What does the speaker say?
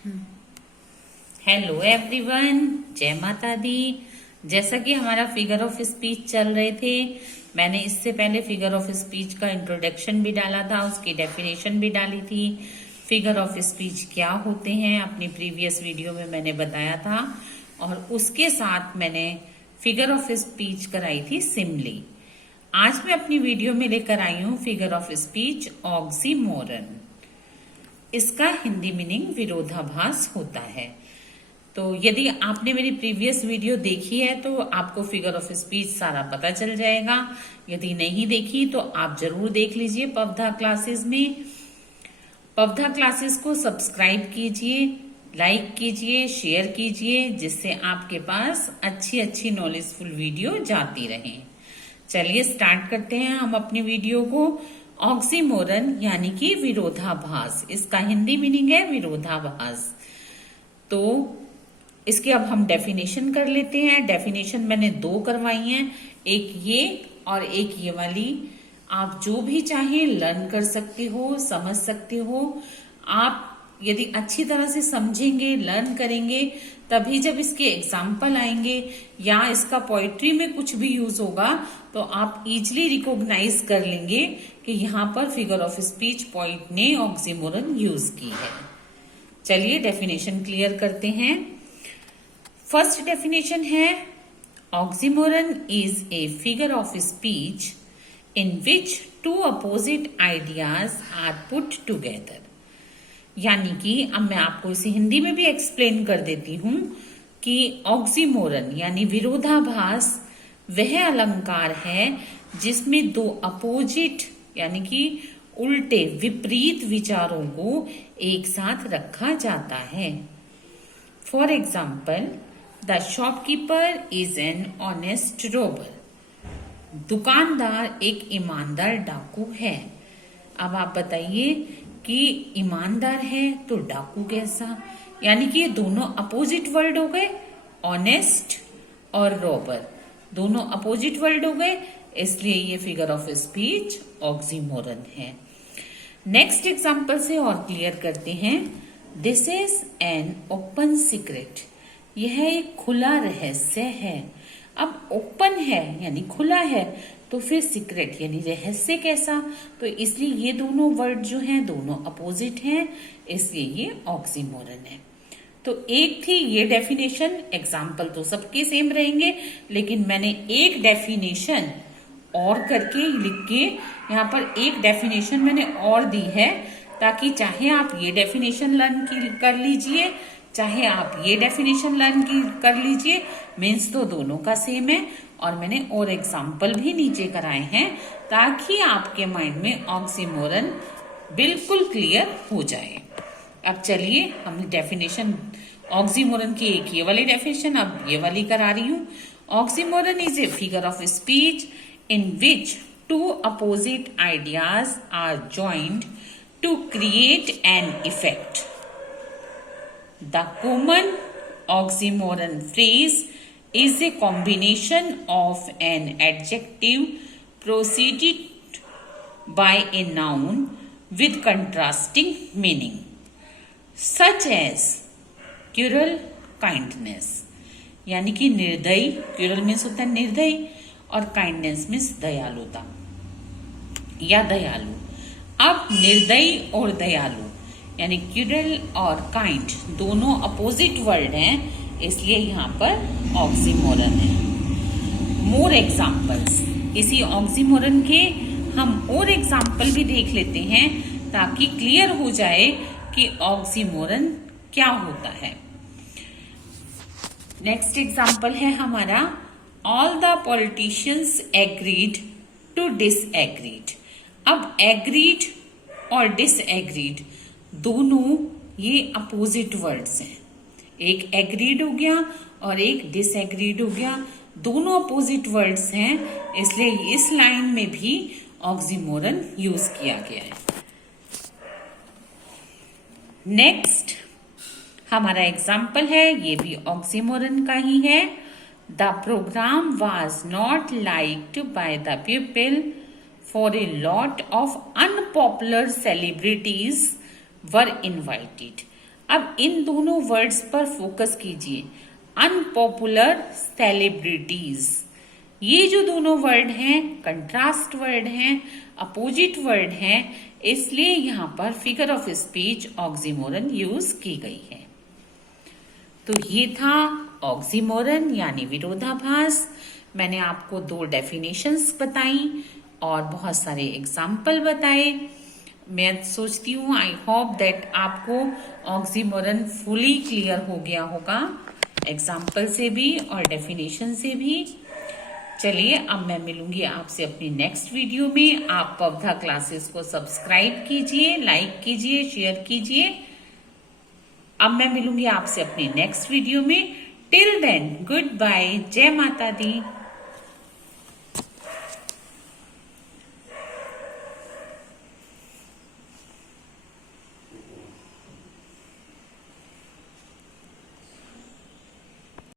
Hello everyone, जय माता दी। जैसा कि हमारा फिगर ऑफ स्पीच चल रहे थे, मैंने इससे पहले फिगर ऑफ स्पीच का इंट्रोडक्शन भी डाला था, उसकी डेफिनेशन भी डाली थी। फिगर ऑफ स्पीच क्या होते हैं अपनी प्रीवियस वीडियो में मैंने बताया था, और उसके साथ मैंने फिगर ऑफ स्पीच कराई थी सिमली। आज मैं अपनी वीडियो में लेकर आई हूं फिगर ऑफ स्पीच ऑक्सीमोरन। इसका हिंदी मीनिंग विरोधाभास होता है। तो यदि आपने मेरी प्रीवियस वीडियो देखी है तो आपको फिगर ऑफ स्पीच सारा पता चल जाएगा। यदि नहीं देखी तो आप जरूर देख लीजिए पवधा क्लासेस में। पवधा क्लासेस को सब्सक्राइब कीजिए, लाइक कीजिए, शेयर कीजिए, जिससे आपके पास अच्छी अच्छी नॉलेजफुल वीडियो जाती रहे। चलिए स्टार्ट करते हैं हम अपनी वीडियो को। ऑक्सीमोरन यानी कि विरोधाभास, इसका हिंदी मीनिंग है विरोधाभास। तो इसके अब हम डेफिनेशन कर लेते हैं। डेफिनेशन मैंने 2 करवाई हैं, एक ये और एक ये वाली। आप जो भी चाहें लर्न कर सकते हो, समझ सकते हो। आप यदि अच्छी तरह से समझेंगे, लर्न करेंगे, तभी जब इसके एग्जाम्पल आएंगे या इसका पोइट्री में कुछ भी यूज होगा तो आप इजिली रिकॉग्नाइज कर लेंगे कि यहाँ पर फिगर ऑफ स्पीच पॉइंट ने ऑक्सीमोरन यूज की है। चलिए डेफिनेशन क्लियर करते हैं। फर्स्ट डेफिनेशन है, oxymoron is a figure of speech in which 2 opposite ideas are put together. यानी कि अब मैं आपको इसे हिंदी में भी एक्सप्लेन कर देती हूं कि ऑक्सीमोरन यानी विरोधाभास वह अलंकार है जिसमें 2 अपोजिट यानी कि उल्टे विपरीत विचारों को एक साथ रखा जाता है। For example, the shopkeeper is an honest Rober. दुकानदार एक ईमानदार डाकू है। अब आप बताइए कि ईमानदार है तो डाकू कैसा? यानी कि ये दोनों अपोजिट वर्ड हो गए, ऑनेस्ट और रोबर दोनों अपोजिट वर्ड हो गए, इसलिए ये फिगर ऑफ स्पीच ऑक्सीमोरन है। नेक्स्ट एग्जांपल से और क्लियर करते हैं। This is an open secret. यह एक खुला रहस्य है। अब ओपन है यानी खुला है, तो फिर सीक्रेट यानी रहस्य कैसा? तो इसलिए ये दोनों वर्ड जो हैं दोनों अपोजिट हैं, इसलिए ये ऑक्सीमोरन है। तो एक थी ये डेफिनेशन, एग्जाम्पल तो सबके सेम रहेंगे, लेकिन मैंने एक डेफिनेशन और करके लिख के यहाँ पर एक डेफिनेशन मैंने और दी है, ताकि चाहे आप ये डेफिनेशन लर्न कर लीजिए, चाहे आप ये डेफिनेशन लर्न कर लीजिए, मीन्स तो दोनों का सेम है। और मैंने और एग्जाम्पल भी नीचे कराए हैं ताकि आपके माइंड में ऑक्सीमोरन बिल्कुल क्लियर हो जाए। अब चलिए हम डेफिनेशन ऑक्सीमोरन की एक ये वाली डेफिनेशन अब ये वाली करा रही हूं। Oxymoron is a figure of speech in which 2 opposite ideas are joined to create an effect. The common oxymoron phrase is a combination of an adjective preceded by a noun with contrasting meaning, such as cruel kindness. यानी कि निर्दयी, crucial means होता है निर्दयी, और kindness means दयालुता या दयालु। अब निर्दयी और दयालु यानी क्यूरल और काइंड दोनों अपोजिट वर्ड हैं, इसलिए यहाँ पर ऑक्सीमोरन है। मोर एग्जाम्पल्स, इसी ऑक्सीमोरन के हम और एग्जाम्पल भी देख लेते हैं ताकि क्लियर हो जाए कि ऑक्सीमोरन क्या होता है। नेक्स्ट एग्जाम्पल है हमारा, all the politicians agreed to disagreed. अब एग्रीड और डिसएग्रीड दोनों ये अपोजिट वर्ड्स हैं। एक एग्रीड हो गया और एक डिसएग्रीड हो गया, दोनों अपोजिट वर्ड्स हैं, इसलिए इस लाइन में भी ऑक्सीमोरन यूज किया गया है। नेक्स्ट हमारा एग्जाम्पल है, ये भी ऑक्सीमोरन का ही है। The programme was not liked by the people for a lot of unpopular celebrities were invited. अब इन दोनों वर्ड्स पर फोकस कीजिए। अनपॉपुलर सेलिब्रिटीज, ये जो दोनों वर्ड हैं कंट्रास्ट वर्ड हैं, अपोजिट वर्ड हैं, इसलिए यहाँ पर figure of speech oxymoron use की गई है। तो ये था ऑक्सीमोरन यानी विरोधाभास। मैंने आपको 2 डेफिनेशंस बताई और बहुत सारे एग्जाम्पल बताए। मैं सोचती हूँ, आई होप दैट आपको ऑक्सीमोरन फुली क्लियर हो गया होगा, एग्जाम्पल से भी और डेफिनेशन से भी। चलिए अब मैं मिलूंगी आपसे अपनी नेक्स्ट वीडियो में। आप पवधा क्लासेस को सब्सक्राइब कीजिए, लाइक कीजिए, शेयर कीजिए। अब मैं मिलूंगी आपसे अपनी नेक्स्ट वीडियो में। टिल देन गुड बाय, जय माता दी।